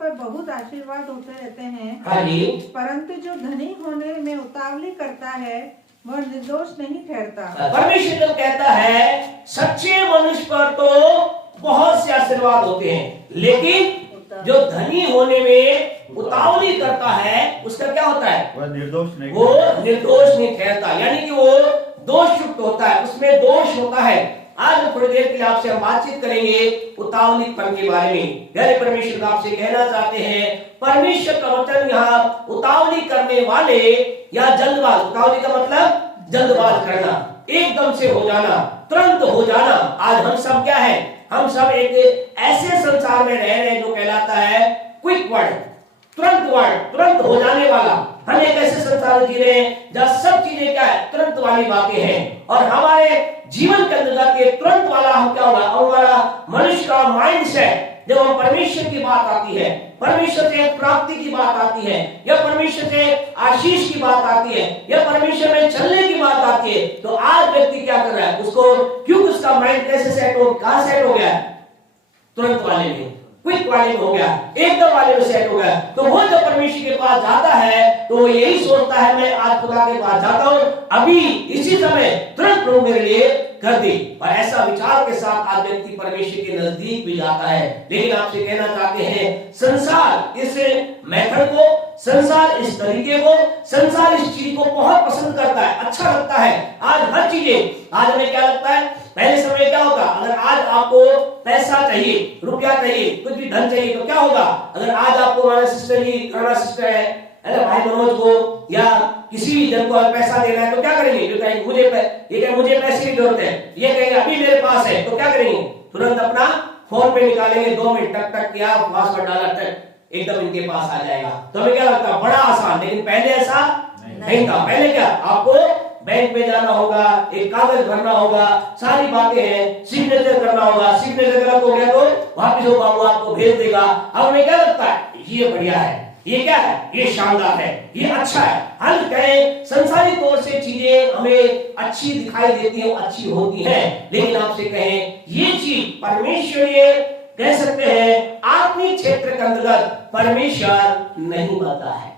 पर बहुत आशीर्वाद होते रहते हैं। हाँ जी। परंतु जो धनी होने में उतावली करता है वह निर्दोष नहीं ठहरता। परमेश्वर जब कहता है सच्चे मनुष्य पर तो बहुत से आशीर्वाद होते हैं, लेकिन जो धनी होने में उतावली करता है उसका क्या होता है? वह निर्दोष नहीं ठहरता, यानी कि वो दोष युक्त होता है, उसमें दोष होता है। आज थोड़ी देर के लिए आपसे हम बातचीत करेंगे उतावलीपन के बारे में। प्यारे परमेश्वर आपसे कहना चाहते हैं, परमेश्वर का वचन यहाँ उतावली करने वाले या जल्दबाज, उतावली का मतलब जल्दबाज करना, एकदम से हो जाना, तुरंत हो जाना। आज हम सब क्या है? हम सब एक ऐसे संसार में रह रहे हैं जो कहलाता है क्विक वर्ड, तुरंत हो जाने वाला। हम एक ऐसे संसार में जी रहे हैं जहां सब चीजें क्या है? तुरंत वाली बातें हैं। और हमारे जीवन के अंदर जाके तुरंत वाला हम क्या होगा? हमारा मनुष्य का माइंड सेट, जब हम परमेश्वर की बात आती है, परमेश्वर से प्राप्ति की बात आती है, या परमेश्वर से आशीष की बात आती है, या परमेश्वर में चलने की बात आती है, तो आज व्यक्ति क्या कर रहा है? उसको क्यों उसका माइंड कैसे सेट हो, कहां सेट हो गया? तुरंत वाले में, क्विक वाले में हो गया, एकदम वाले में सेट हो गया। तो वो जब परमेश्वर के पास जाता है तो वो यही सोचता है, मैं आज खुदा के पास जाता हूं, अभी इसी समय तुरंत प्रभु मेरे लिए कर दे। और ऐसा विचार के साथ आज व्यक्ति परमेश्वर के नजदीक भी जाता है। लेकिन आपसे कहना चाहते हैं, संसार इस मेथड को, संसार इस तरीके को, संसार इस चीज को बहुत पसंद करता है, अच्छा लगता है। आज हर चीजें, आज हमें क्या लगता है? पहले समय क्या होता? अगर आज आपको पैसा चाहिए, रुपया चाहिए, कुछ भी धन चाहिए, तो क्या होगा? अगर आज आपको हमारा सिस्टर जी, करना सिस्टर है भाई मनोज को, या किसी भी जन को पैसा देना है, तो क्या करेंगे? जो कहेंगे मुझे पैसे की जरूरत है, ये कहेंगे अभी मेरे पास है, तो क्या करेंगे? तुरंत अपना फोन पे निकालेंगे, 2 मिनट टक टक किया, पासवर्ड डाला, टक एकदम इनके पास आ जाएगा। तो हमें क्या लगता है? बड़ा आसान। लेकिन पहले ऐसा नहीं था। पहले क्या? आपको बैंक में जाना होगा, एक कागज भरना होगा, सारी बातें हैं, सिग्नेचर करना होगा, सिग्नेचर गलत हो गया तो वापिस वो बाबू आपको भेज देगा। अब हमें क्या लगता है? ये बढ़िया है, ये क्या है? ये शानदार है, ये अच्छा है। हम कहें संसारी तौर से चीजें हमें अच्छी दिखाई देती हैं, अच्छी होती हैं, लेकिन आपसे कहें ये चीज परमेश्वर, ये कह सकते हैं आत्मिक क्षेत्र के अंतर्गत परमेश्वर नहीं बता है।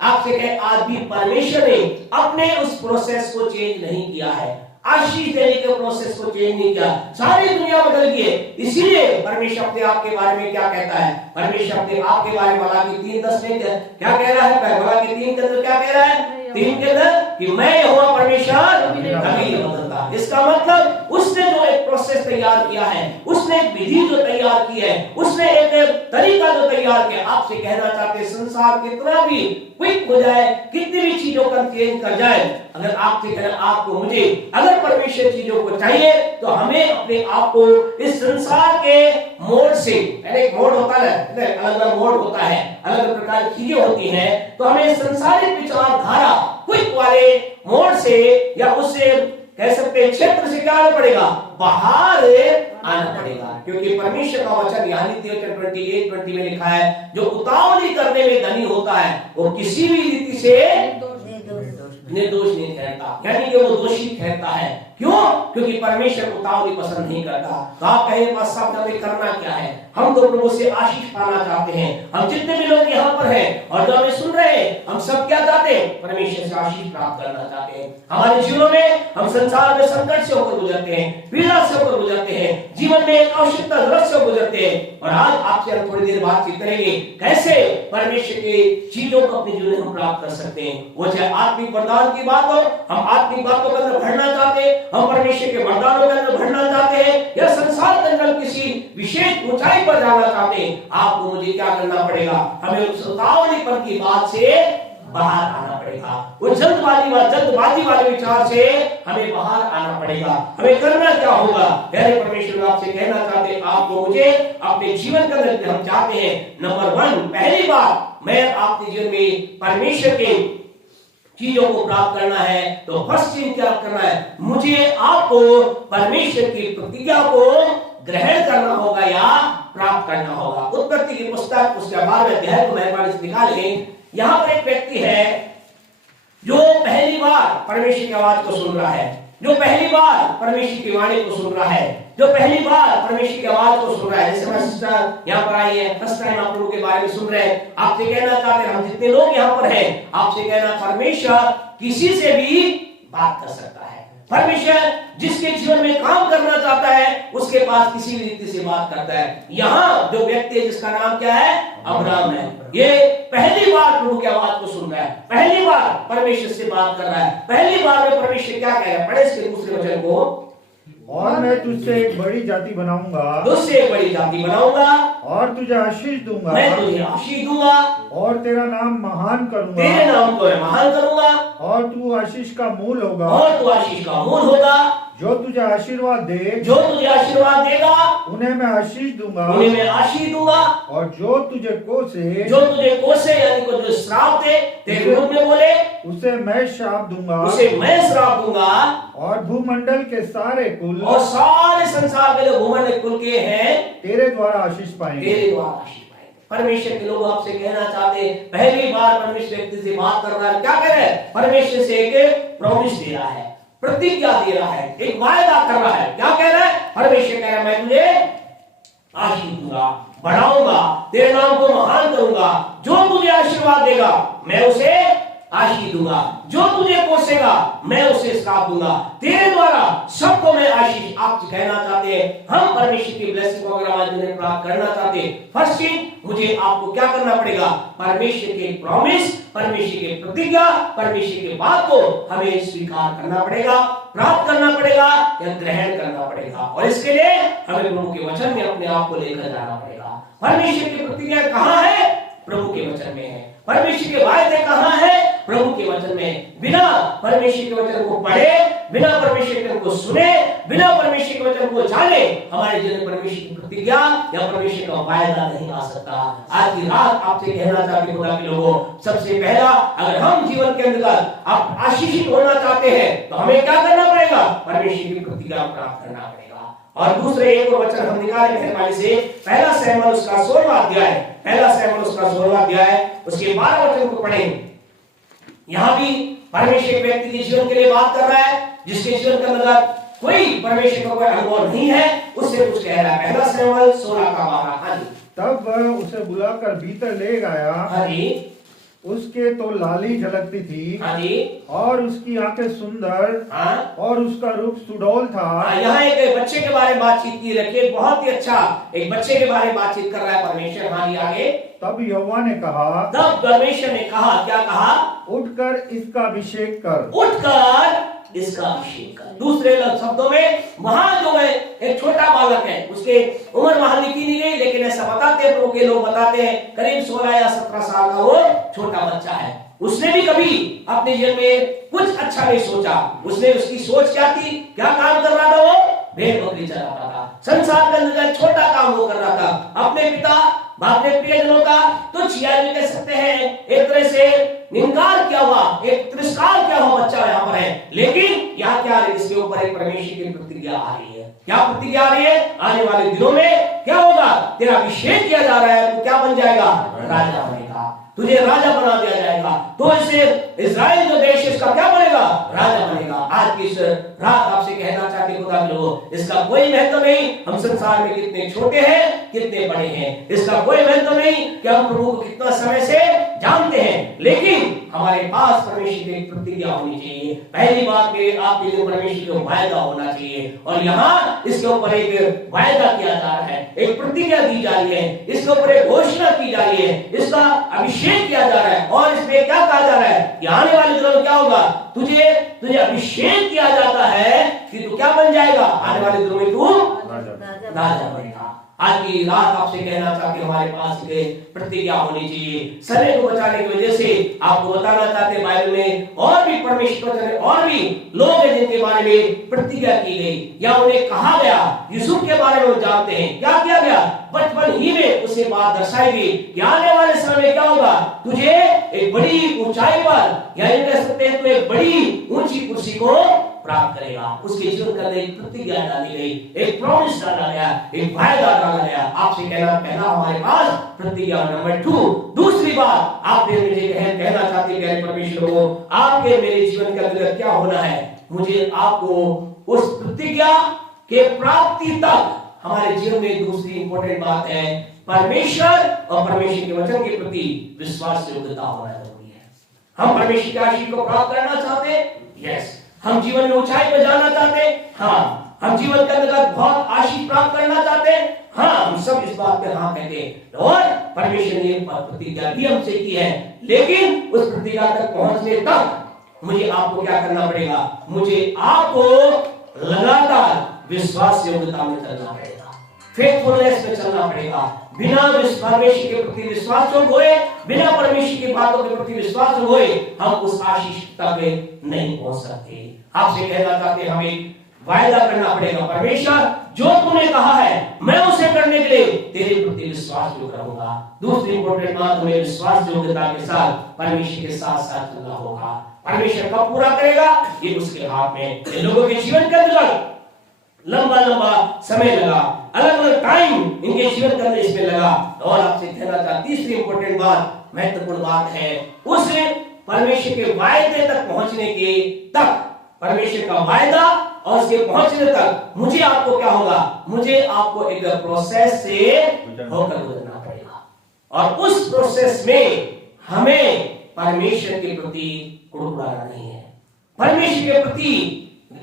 आपसे कहें आज भी परमेश्वर ने अपने उस प्रोसेस को चेंज नहीं किया है, आशीष देने के प्रोसेस को चेंज नहीं किया। सारी दुनिया बदल गई है। इसीलिए परमेश्वर अपने आप के बारे में क्या कहता है? परमेश्वर अपने आप के बारे में मलाकी 3:10 में क्या कह रहा है? मलाकी 3 के अंदर क्या कह रहा है? 3 के अंदर कि मैं यहोवा परमेश्वर कभी नहीं बदलता। इसका मतलब उसने जो एक प्रोसेस तैयार किया है, उसने एक विधि जो तैयार की है, उसने एक तरीका जो तैयार किया। आपसे कहना चाहते संसार कितना भी क्विक हो जाए, कितनी भी चीजों का चेंज कर जाए, अगर आपसे कहना आपको मुझे अगर परमेश्वर चीजों को चाहिए तो हमें अपने आप को इस संसार के मोड से, एक मोड होता है, अलग अलग मोड होता है, अलग अलग प्रकार की चीजें होती हैं, तो हमें संसारिक विचारधारा क्विक वाले मोड से या उससे कह सकते हैं क्षेत्र से क्या आना पड़ेगा? बाहर आना पड़ेगा। क्योंकि परमेश्वर का वचन यहाँ 28:20 में लिखा है, जो उतावली करने में धनी होता है वो किसी भी रीति से निर्दोष नहीं ठहरता, यानी कि वो दोषी ठहरता है। क्यों? क्योंकि परमेश्वर उतावली पसंद नहीं करता। तो आप कहें बस सब हमें करना क्या है? हम तो प्रभु से आशीष पाना चाहते हैं। हम जितने भी लोग यहाँ पर हैं और जो हमें सुन रहे हैं, हम सब क्या चाहते हैं? परमेश्वर से आशीष प्राप्त करना चाहते हैं। हमारे जीवन में हम संसार में संकट से होकर गुजरते हैं, पीड़ा से होकर गुजरते हैं, जीवन में एक आवश्यकता जरूरत से गुजरते हैं। और आज आपसे हम थोड़ी देर बातचीत करेंगे कैसे परमेश्वर की चीजों को अपने जीवन में हम प्राप्त कर सकते हैं। वो चाहे आत्मिक वरदान की बात हो, हम आत्मिक बातों के अंदर बढ़ना चाहते हैं, हम परमेश्वर के वरदानों के अंदर बढ़ना चाहते हैं, या संसार के अंदर किसी विशेष ऊंचाई पर जाना चाहते हैं, आपको मुझे क्या करना पड़ेगा? हमें उस उतावलीपन की बात से बाहर आना पड़ेगा। वो जल्दबाजी वाले विचार से हमें बाहर आना पड़ेगा। हमें करना क्या होगा? प्यारे परमेश्वर आपसे कहना चाहते हैं, आपको मुझे अपने जीवन के अंदर हम चाहते हैं, नंबर 1 पहली बात, मैं आपके जीवन में परमेश्वर के चीजों को प्राप्त करना है, तो फर्स्ट चीज क्या करना है? मुझे आपको परमेश्वर की प्रतिज्ञा को ग्रहण करना होगा या प्राप्त करना होगा। उत्पत्ति की पुस्तक उसके 12वें अध्याय को मेहरबानी से निकालें। यहाँ पर एक व्यक्ति है जो पहली बार परमेश्वर की आवाज को सुन रहा है, जो पहली बार परमेश्वर की वाणी को सुन रहा है। जो पहली बार परमेश्वर की आवाज को सुन रहा है, जैसे हमारे सिस्टर यहाँ पर आई है, फर्स्ट टाइम आप लोगों के बारे में सुन रहे हैं, आपसे कहना चाहते हैं, हम जितने लोग यहाँ पर हैं, आपसे कहना, परमेश्वर किसी से भी बात कर सकता है। परमेश्वर जिसके जीवन में काम करना चाहता है, उसके पास किसी भी रीति से बात करता है। यहाँ जो व्यक्ति है जिसका नाम क्या है, अब्राहम है, ये पहली बार प्रभु की आवाज को सुन रहा है, पहली बार परमेश्वर से बात कर रहा है, पहली बार में परमेश्वर क्या कह रहा है, पढ़े इसके दूसरे वचन को, और मैं तुझसे एक बड़ी जाति बनाऊंगा, तुझसे एक बड़ी जाति बनाऊंगा, और तुझे आशीष दूंगा, मैं तुझे आशीष दूंगा, और तेरा नाम महान करूंगा, तेरे नाम को मैं महान करूंगा, और तू आशीष का मूल होगा, और तू आशीष का मूल होगा, जो तुझे आशीर्वाद दे, जो तुझे आशीर्वाद देगा, उन्हें मैं आशीष दूंगा, उन्हें मैं आशीष दूंगा, और जो तुझे कोसे, जो तुझे कोसे यानी को जो श्राप दे, तेरे विरुद्ध में बोले, उसे मैं श्राप दूंगा, उसे मैं श्राप दूंगा, और भूमंडल के सारे कुल, और सारे संसार के जो भूमंडल कुल के हैं, तेरे द्वारा आशीष पाएंगे, तेरे द्वारा आशीष पाएंगे। परमेश्वर के लोग आपसे कहना चाहते हैं, पहली बार परमेश्वर व्यक्ति से बात कर रहा है, क्या कह रहा है, परमेश्वर से एक प्रॉमिस दे रहा है, प्रतिज्ञा दे रहा है, एक वायदा कर रहा है, क्या कह रहा है, परमेश्वर कह रहा है, मैं तुझे आशीष दूंगा, बढ़ाऊंगा, तेरे नाम को महान करूंगा, जो तुझे आशीर्वाद देगा मैं उसे आशीष दूंगा, जो तुझे कोसेगा मैं उसे श्राप दूंगा, तेरे द्वारा सबको मैं आशीष। आप कहना चाहते हैं, हम परमेश्वर की ब्लेसिंग को अगर हमारे जीवन में प्राप्त करना चाहते हैं, फर्स्ट थिंग मुझे आपको क्या करना पड़ेगा, परमेश्वर के प्रॉमिस, परमेश्वर के प्रतिज्ञा, परमेश्वर के बात को हमें स्वीकार करना पड़ेगा, प्राप्त करना पड़ेगा या ग्रहण करना पड़ेगा, और इसके लिए हमें प्रभु के वचन में अपने आप को लेकर जाना पड़ेगा। परमेश्वर की प्रतिज्ञा कहाँ है, प्रभु के वचन में है। परमेश्वर के वायदे कहाँ है, प्रभु के वचन में। बिना परमेश्वर के वचन को पढ़े, बिना परमेश्वर के वचन को सुने, बिना परमेश्वर के वचन को जाने, हमारे जीवन में परमेश्वर की प्रतिज्ञा या परमेश्वर का वायदा नहीं आ सकता। आज की रात आपसे कहना चाहते हैं, खुदा के लोगों, सबसे पहला अगर हम जीवन के अंदर आप आशीषित होना चाहते हैं तो हमें क्या करना पड़ेगा, परमेश्वर की प्रतिज्ञा प्राप्त करना पड़ेगा। और दूसरे एक और वचन हम निकाले मेहरबानी से, पहला शमूएल उसका 16वां अध्याय, पहला शमूएल उसका 16वां अध्याय उसके 12 वचन को पढ़ें। यहाँ भी परमेश्वर व्यक्ति के जीवन के लिए बात कर रहा है, जिसके जीवन के अंदर कोई परमेश्वर का कोई अनुभव नहीं है, उससे कुछ कह रहा है। पहला शमूएल 16 का 12। हाँ जी। तब वह उसे बुलाकर भीतर ले गया, हाँ जी। उसके तो लाली झलकती थी, हाँ जी। और उसकी आंखें सुंदर, हाँ। और उसका रूप सुडौल था। हाँ, यहाँ एक बच्चे के बारे में बातचीत की रखिए, बहुत ही अच्छा एक बच्चे के बारे में बातचीत कर रहा है परमेश्वर। हाँ जी, आगे। तब यहोवा ने कहा, तब परमेश्वर ने कहा, क्या कहा, उठकर इसका अभिषेक कर, उठकर इसका अभिषेक कर। दूसरे शब्दों में, वहां जो है एक छोटा बालक है, उसके उम्र वहां लिखी नहीं गई, लेकिन ऐसा बताते हैं, के लोग बताते हैं करीब 16 या 17 साल का वो छोटा बच्चा है। उसने भी कभी अपने जीवन में कुछ अच्छा नहीं सोचा। उसने, उसकी सोच क्या थी, क्या काम कर रहा था वो, भेड़ बकरी चलाता था, संसार के अंदर छोटा काम वो कर रहा था, अपने पिता अपने प्रियजनों का तुच्छ या भी कह सकते हैं, एक तरह से निंकार किया हुआ, एक तिरस्कार किया हुआ बच्चा यहाँ पर है। लेकिन यहाँ क्या है, इसके ऊपर एक परमेश्वर की प्रतिज्ञा आ रही है। क्या प्रतिज्ञा आ रही है, आने वाले दिनों में क्या होगा, तेरा अभिषेक किया जा रहा है, तो क्या बन जाएगा, राजा बनेगा, तुझे राजा बना दिया जाएगा। तो इसे इस्राएल जो देश इसका क्या बनेगा, राजा बनेगा। आज की इस रात आपसे कहना चाहते हैं, खुदा के लोगों, इसका कोई महत्व नहीं हम संसार में कितने छोटे हैं, कितने बड़े हैं, इसका कोई महत्व नहीं कि हम प्रभु को कितना समय से जानते हैं, लेकिन हमारे पास परमेश्वर की प्रतिज्ञा होनी चाहिए। पहली बात में आपके लिए परमेश्वर का वायदा होना चाहिए, और यहाँ इसके ऊपर एक वायदा किया जा रहा है, एक प्रतिज्ञा दी जा रही है, इसके ऊपर एक घोषणा की जा रही है, इसका अभिषेक किया जा रहा है। और इसमें क्या कहा जा रहा है कि आने वाले दिनों में क्या होगा, तुझे अभिषेक किया जाता है कि तू क्या बन जाएगा, आने वाले दिनों में तू राजा बनेगा। आज की रात आपसे कहना चाहते हैं, हमारे पास प्रतिज्ञा होनी चाहिए। समय को बचाने की वजह से आपको बताना चाहते हैं, बाइबल में और भी परमेश्वर ने और भी लोग हैं जिनके बारे में प्रतिज्ञा की गई या उन्हें कहा गया। यूसुफ के बारे में जानते हैं, क्या किया गया, बचपन ही में उसे बात दर्शाई गई कि आने वाले समय में क्या होगा, तुझे एक बड़ी ऊंचाई पर, या कह सकते हैं तो एक बड़ी ऊंची कुर्सी को प्राप्त करेगा। उसके जीवन का एक प्रतिज्ञा डाली गई, एक प्रॉमिस डाला गया, एक वायदा डाला गया। आपसे कहना, पहला हमारे पास प्रतिज्ञा। नंबर 2, दूसरी बात आपने मुझे कहना चाहते प्यारे परमेश्वर को, आपके मेरे जीवन के अंदर क्या होना है, मुझे आपको उस प्रतिज्ञा के प्राप्ति तक हमारे जीवन में दूसरी इंपॉर्टेंट बात है, परमेश्वर और परमेश्वर के वचन के प्रति विश्वास योग्यता होना जरूरी है। हम परमेश्वर की आशीष को प्राप्त करना चाहते हैं, यस। हम जीवन में ऊंचाई पर जाना चाहते हैं, हाँ। हम जीवन के अंदर बहुत आशीष प्राप्त करना चाहते हैं, हाँ। हम सब इस बात पे हाँ कहते हैं और परमेश्वर ने प्रतिज्ञा भी हमसे की है, लेकिन उस प्रतिज्ञा तक पहुंचने तक मुझे आपको क्या करना पड़ेगा? मुझे आपको लगातार विश्वास योग्यता में चलना पड़ेगा, फेथफुलनेस में चलना पड़ेगा। बिना परमेश्वर के प्रति विश्वास हुए, बिना परमेश्वर की बातों के प्रति विश्वास हुए हम उस आशीष तक नहीं पहुंच सकते। आपसे कहना चाहते हैं, हमें वायदा करना पड़ेगा, परमेश्वर जो तूने कहा है मैं उसे करने के लिए तेरे प्रति विश्वास जो करूंगा। दूसरी इंपॉर्टेंट बात, हमें विश्वास योग्यता के साथ परमेश्वर के साथ साथ चलना होगा। परमेश्वर कब पूरा करेगा ये उसके हाथ में। इन लोगों के जीवन के अंदर लंबा लंबा समय लगा, अलग अलग टाइम इनके जीवन के अंदर इसमें लगा। और आपसे कहना चाहता, तीसरी इंपॉर्टेंट बात, महत्वपूर्ण बात है, उस परमेश्वर के वायदे तक पहुंचने के तक, परमेश्वर का वायदा और उसके पहुंचने तक मुझे आपको क्या होगा? मुझे आपको एक प्रोसेस से होकर गुजरना पड़ेगा। और उस प्रोसेस में हमें परमेश्वर के प्रति कुड़कुड़ाना नहीं है, परमेश्वर के प्रति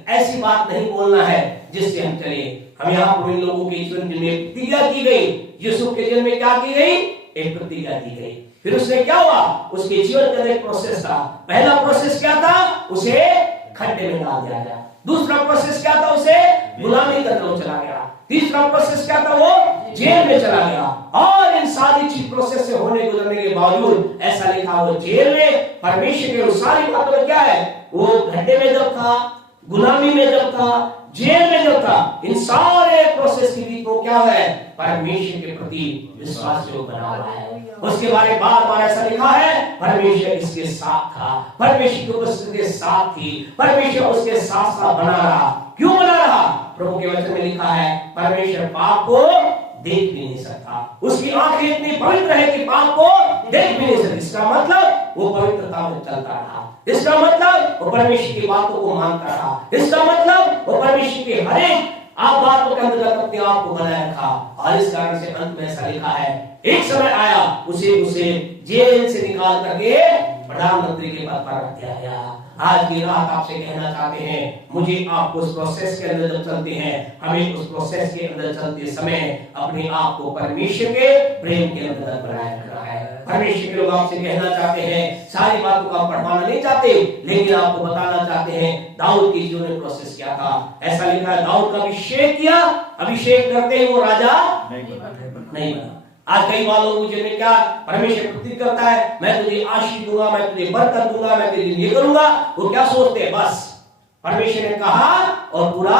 ऐसी बात नहीं बोलना है जिससे हम चले। हम यहाँ पर इन लोगों के जीवन में प्रतिज्ञा की गई, यूसुफ के जीवन में क्या की गई? एक प्रतिज्ञा की गई। फिर उसने क्या हुआ? उसके जीवन का एक प्रोसेस था। पहला प्रोसेस क्या था? उसे खड्डे में डाल दिया गया। दूसरा प्रोसेस क्या था? उसे गुलामी करने वो चला गया। तीसरा प्रोसेस क्या था? वो जेल में चला गया। और इन सारी चीज प्रोसेस से होने गुजरने के बावजूद ऐसा लिखा, वो जेल में परमेश्वर के सारी बातों में क्या है? वो खड्डे में जब था, गुलामी में जब था, जेल में जब था, इन सारे प्रोसेस के बीच वो क्या है? परमेश्वर के प्रति विश्वास जो बना हुआ है। उसके बारे में बार बार ऐसा लिखा है, परमेश्वर इसके साथ था, परमेश्वर की उपस्थिति के साथ थी, परमेश्वर उसके साथ साथ बना रहा। क्यों बना रहा? प्रभु के वचन में लिखा है, परमेश्वर पाप को देख भी नहीं सकता, उसकी आंखें इतनी पवित्र है कि पाप को देख भी नहीं सकती। इसका मतलब वो पवित्रता में चलता रहा, इसका मतलब वो परमेश्वर की बातों को मानता रहा, इसका मतलब वो परमेश्वर के हर एक आप बातों के अंदर अपने आप को बनाए रखा। और इस कारण से अंत में ऐसा लिखा है, एक समय आया उसे जेल से निकाल करके प्रधानमंत्री के पद पर रख दिया गया। आज की रात आपसे कहना चाहते हैं, मुझे आप उस प्रोसेस के अंदर जब चलते हैं, हमें उस प्रोसेस के अंदर चलते समय अपने आप को परमेश्वर के प्रेम के अंदर बनाए रखना है। परमेश्वर के लोग आपसे कहना चाहते हैं, सारी बातों को आप पढ़वाना नहीं चाहते, लेकिन आपको बताना चाहते हैं दाऊद के जीवन में प्रोसेस क्या था। ऐसा लिखा है, दाऊद का अभिषेक किया, अभिषेक करते ही वो राजा नहीं बना। आज कई बार लोग मुझे में क्या परमेश्वर प्रतीक करता है, मैं तुझे आशीष दूंगा, मैं तुझे बरकत दूंगा, मैं तेरे लिए ये करूंगा। वो क्या सोचते हैं? बस परमेश्वर ने कहा और पूरा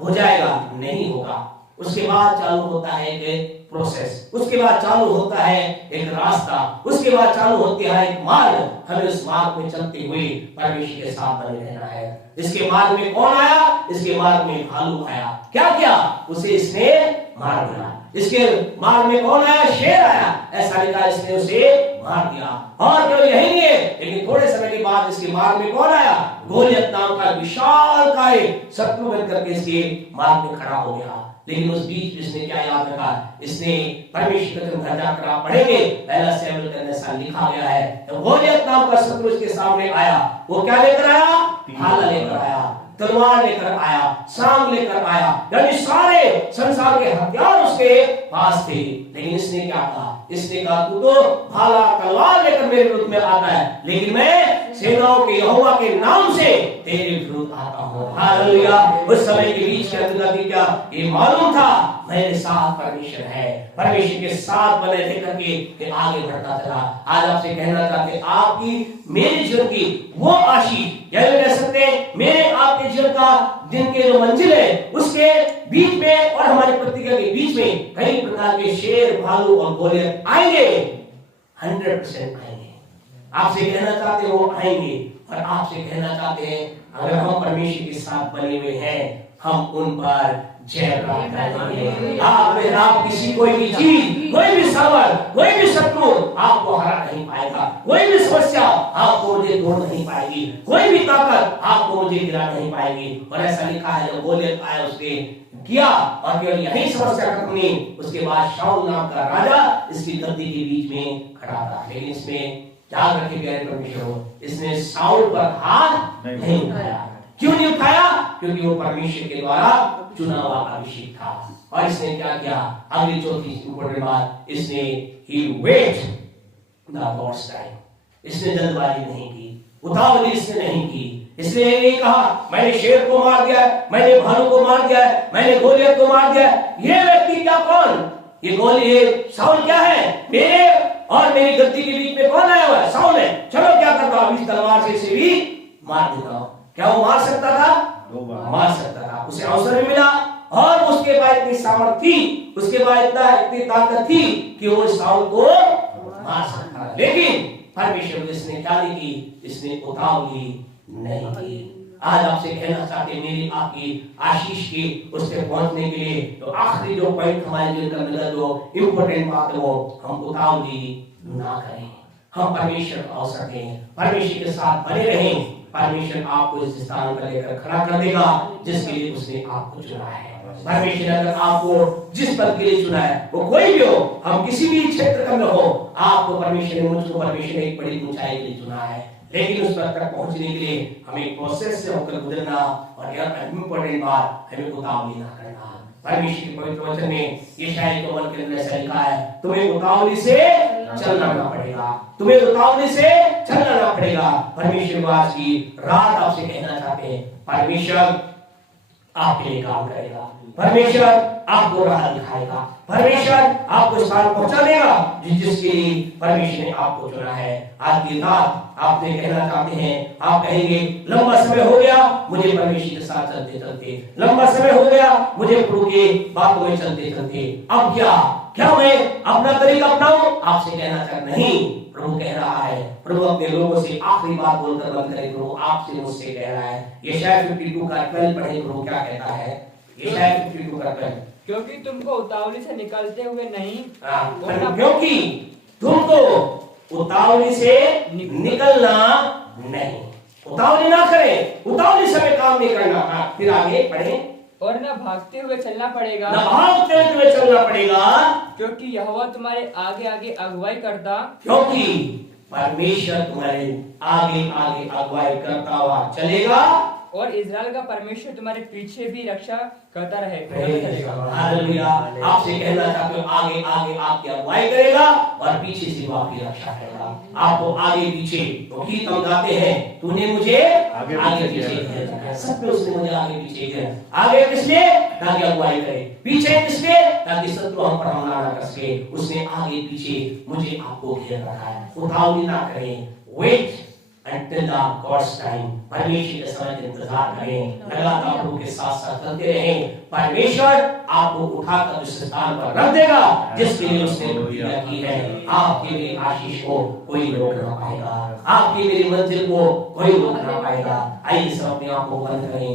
हो जाएगा, नहीं होगा। उसके बाद चालू होता है एक प्रोसेस, उसके बाद चालू होता है एक रास्ता, उसके बाद चालू होती है एक मार्ग। हमें उस मार्ग में चलते हुए परमेश्वर के साथ बने रहना है। इसके मार्ग में कौन आया? इसके मार्ग में भालू आया। क्या किया? उसे इसने मार दिया। इसके मार्ग में कौन आया? शेर आया। ऐसा लिखा, इसने उसे मार दिया। और केवल यही नहीं है, लेकिन थोड़े समय के बाद इसके मार्ग में कौन आया? गोलियत नाम का विशालकाय शत्रु बनकर के इसके मार्ग में खड़ा हो गया। लेकिन उस बीच इसने क्या याद रखा? इसने परमेश्वर का घर जाकर आप पढ़ेंगे, पहला शमूएल के अंदर ऐसा लिखा गया है, तो गोलियत नाम का शत्रु इसके सामने आया। वो क्या लेकर आया? भाला लेकर आया, तलवार लेकर आया, सांग लेकर आया, यानी सारे संसार के हथियार उसके पास थे। लेकिन इसने क्या कहा? इसने कहा, तू तो भाला तलवार लेकर मेरे विरुद्ध में आता है, लेकिन मैं सेनाओं के यहोवा के नाम से तेरे विरुद्ध आता हूं। हालेलुया। उस समय के बीच के अंदर क्या ये मालूम था? मेरे साथ परमेश्वर है, परमेश्वर के साथ बने रह करके आगे बढ़ता चला। आज आपसे कहना चाहते हैं, आपकी मेरे जीवन की वो आशीष, या कह सकते हैं मेरे आपके जीवन का जिनके जो मंजिल है उसके बीच में और हमारी प्रतिज्ञा के बीच में कई प्रकार के शेर, भालू और गोलियत आएंगे, 100% आएंगे। आपसे कहना चाहते हैं वो आएंगे, और आपसे कहना चाहते हैं अगर हम परमेश्वर के साथ बने हुए हैं, हम उन पर जय प्राप्त करेंगे। आप किसी कोई भी चीज, कोई भी सवाल, कोई भी शत्रु आपको हरा नहीं पाएगा, कोई भी समस्या आपको मुझे तोड़ नहीं पाएगी, कोई भी ताकत आपको मुझे गिरा नहीं पाएगी। और ऐसा लिखा है जब गोलियत आया उसने किया और केवल यही समस्या खत्म नहीं, उसके बाद शाऊल नाम का राजा इसकी गद्दी के बीच में खड़ा था। लेकिन इसमें याद रखिए प्यारे परमेश्वर, इसने शाऊल पर हाथ नहीं उठाया। क्यों नहीं उठाया? क्योंकि वो परमेश्वर के द्वारा चुना हुआ अभिषेक था। और इसने क्या किया? अगली चौथी इंपॉर्टेंट बात, इसने he wait the Lord's time। इसने जल्दबाजी नहीं की, उतावली इसने नहीं की। इसलिए ये कहा मैंने शेर को मार दिया, मैंने भालू को मार दिया, मैंने गोलियत को मार दिया। ये व्यक्ति क्या कौन? ये शाऊल क्या है? मेरे और मेरी गद्दी के बीच में कौन आया हुआ है? शाऊल है। चलो क्या करता हूं, इस तलवार से इसे भी मार देता हूं। क्या वो मार सकता था? मार सकता था। उसे अवसर भी मिला और उसके बाद इतनी सामर्थ थी, उसके बाद इतनी ताकत थी कि वो शाऊल को मार सकता था। लेकिन परमेश्वर इसने क्या नहीं की? इसने उतावली नहीं की। आज आपसे कहना चाहते हैं मेरी आपकी आशीष की उस तक पहुंचने के लिए तो आखिरी जो पॉइंट हमारे जीवन का मिला, जो इम्पोर्टेंट बात है वो हम उतावली ना करें, हम परमेश्वर को अवसर दें, परमेश्वर के साथ बने रहें। परमेश्वर आपको इस स्थान पर लेकर खड़ा कर देगा जिसके लिए उसने आपको चुना है। परमेश्वर ने अगर आपको जिस पद के लिए चुना है वो कोई भी हो, हम किसी भी क्षेत्र का हो, आपको परमेश्वर ने, मुझको परमेश्वर ने एक बड़ी ऊंचाई के लिए चुना है। लेकिन उस पद तक पहुंचने के लिए हमें प्रोसेस से होकर गुजरना और यह इम्पोर्टेंट बात, हमें उतावली ना करना। परमेश्वर के पवित्र वचन में यशायाह 51 के अंदर ऐसा लिखा है, तुम्हें उतावली से चलना ना पड़ेगा, तुम्हें उतावली से चलना ना पड़ेगा। परमेश्वर आज की रात आपसे कहना चाहते हैं, परमेश्वर आपके लिए काम करेगा, परमेश्वर आपको राह दिखाएगा, परमेश्वर आपको स्थान पहुंचा देगा जिसके लिए परमेश्वर ने आपको चुना है। आज की रात आपने कहना चाहते हैं, आप कहेंगे लंबा समय हो गया मुझे परमेश्वर के साथ चलते चलते, लंबा समय हो गया मुझे प्रभु के बातों में चलते चलते, अब क्या मैं अपना तरीका अपनाऊं? आपसे कहना चाहता नहीं, प्रभु कह रहा है, प्रभु अपने लोगों से आखिरी बात बोलकर बंद करे, प्रभु आपसे मुझसे कह रहा है। यशायाह 52 का 12 पढ़े, प्रभु क्या कहता है? यशायाह 52 का 12, क्योंकि तुमको उतावली से निकलते हुए नहीं, क्योंकि तुमको उतावली से निकलना नहीं, उतावली ना करें, उतावली से काम नहीं करना। फिर आगे पढ़े, और न भागते हुए चलना पड़ेगा, न भागते हुए चलना पड़ेगा, क्योंकि यहोवा तुम्हारे आगे आगे अगुवाई करता, क्योंकि परमेश्वर तुम्हारे आगे आगे अगुवाई करता हुआ चलेगा, और इजराइल का परमेश्वर तुम्हारे पीछे भी रक्षा करता रहेगा। हालेलुया। आपसे कहना चाहते हो, आगे आगे आपकी अगुवाई करेगा और पीछे से वो आपकी रक्षा करेगा। आपको आगे पीछे तो गीत हम गाते हैं, तूने मुझे आगे पीछे किया, सब में उसने मुझे आगे पीछे किया। आगे किसने? ताकि अगुवाई करे, पीछे किसने? ताकि शत्रु हम पर हमला न कर सके। उसने आगे पीछे मुझे आपको घेर रखा है। उतावली ना करें, wait until the God's time, परमेश्वर के समय का इंतजार करें, लगातार प्रभु के साथ साथ चलते रहें। परमेश्वर आपको उठाकर उस स्थान पर रख देगा जिसके लिए उसने प्रतिज्ञा की है। आपकी मेरी आशीष को कोई रोक ना पाएगा, आपकी मेरी मंजिल को कोई रोक ना पाएगा। आइए सब अपने आप को बंद करें।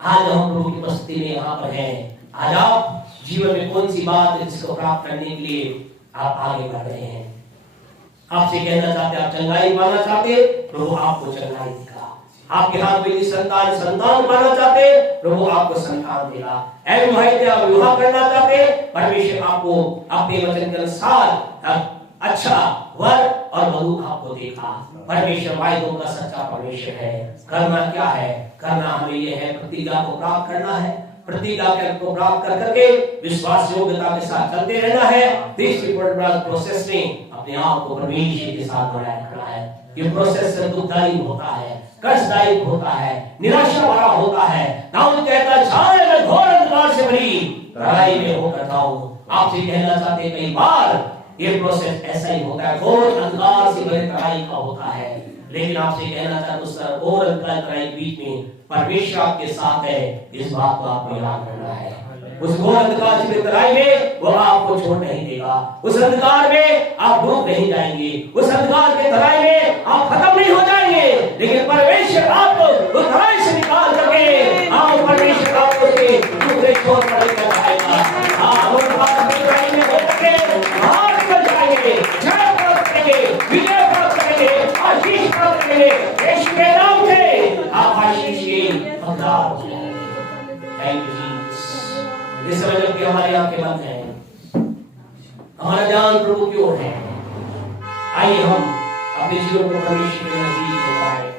आज हम प्रभु की उपस्थिति में यहाँ पर हैं। आज आप जीवन में कौन सी बात है जिसको प्राप्त करने के लिए आप आगे बढ़ रहे हैं? आपसे कहना चाहते, आप चंगाई पाना चाहते, प्रभु आपको चंगाई देगा। आपके हाथ में संतान पाना चाहते, प्रभु आपको संतान देगा। एवं भाई आप विवाह करना चाहते, परमेश्वर आपको अपने वचन के अनुसार अच्छा वर और वधू आपको देगा। परमेश्वर वायदों का सच्चा परमेश्वर है। करना क्या है? करना हमें यह है, प्रतिज्ञा को प्राप्त करना है, प्रतिज्ञा को प्राप्त कर करके विश्वास योग्यता के साथ चलते रहना है। तीसरी प्रोसेस में अपने आप को परमेश्वर के साथ बनाए रखना है। ये प्रोसेस दुखदायी होता है, कष्टदायी होता है, निराशा भरा होता है। दाऊद कहता है, छाए में घोर अंधकार से भरी तराई में होकर जाऊं। आपसे कहना चाहते कई बार ये प्रोसेस ऐसा ही होता है, घोर अंधकार से भरी तराई का होता है। लेकिन आपसे कहना चाहते उस घोर अंधकार तराई के बीच में परमेश्वर आपके साथ है, इस बात को आपको याद रखना है। उस घोर अंधकार की तराई में वो आपको छोड़ नहीं देगा। उस अंधकार में आप डूब नहीं जाएंगे, उस अंधकार के तराई में आप खत्म नहीं हो जाएंगे, लेकिन परमेश्वर आपको उस तराई से निकाल करके आप परमेश्वर आपको से दूसरे छोर पर लेकर जाएगा। आप उस तराई में होकर बाहर निकल जाएंगे, जय आइए हम अपने जीवन को परमेश्वर के नजदीक लेकर आए।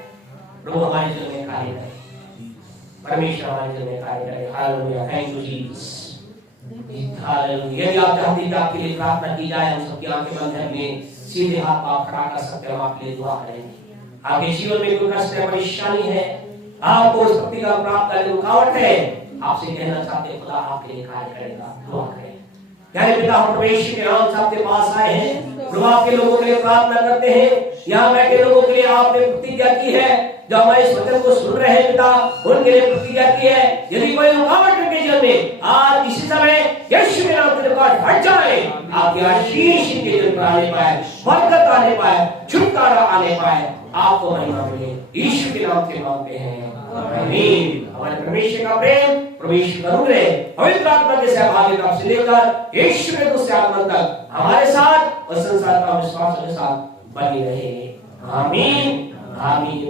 प्रभु हमारे जीवन में कार्य करे, परमेश्वर हमारे जीवन में कार्य करे। Hallelujah, thank you Jesus, hallelujah. यदि आप चाहते हैं कि आपके लिए प्रार्थना की जाए, हम सबकी आंखें बंद हैं, अपने सीधे हाथ पांव खड़ा कर सकते हैं, हम आपके लिए दुआ करेंगे। आपके जीवन में कोई कष्ट है, परेशानी है, आपको उस भक्ति का प्राप्त करने में रुकावट है, आपसे कहना चाहते हैं खुदा आपके लिए कार्य करेगा, दुआ करें। प्यारे पिता, हम परमेश्वर के नाम से आपके पास आए हैं, प्रभु आपके लोगों के लिए प्रार्थना करते हैं। यहाँ बैठे लोगों के लिए आपने प्रतिज्ञा की है, जो हमारे इस वचन को सुन रहे हैं पिता, उनके लिए प्रतिज्ञा की है। यदि कोई रुकावट उनके जीवन में आज इसी समय यीशु के नाम से रुकावट हट जाए, आपकी आशीष इनके जीवन पर आने पाए, बरकत आने पाए, छुटकारा आने पाए, आपको महिमा मिले, यीशु के नाम से मांगते हैं, आमीन। हमारे परमेश्वर का प्रेम, परमेश्वर का अनुग्रह, पवित्र आत्मा के सहभागिता से लेकर यीशु के दूसरे आगमन तक हमारे साथ और संसार का विश्वास के साथ बनी रहे। आमीन, आमीन,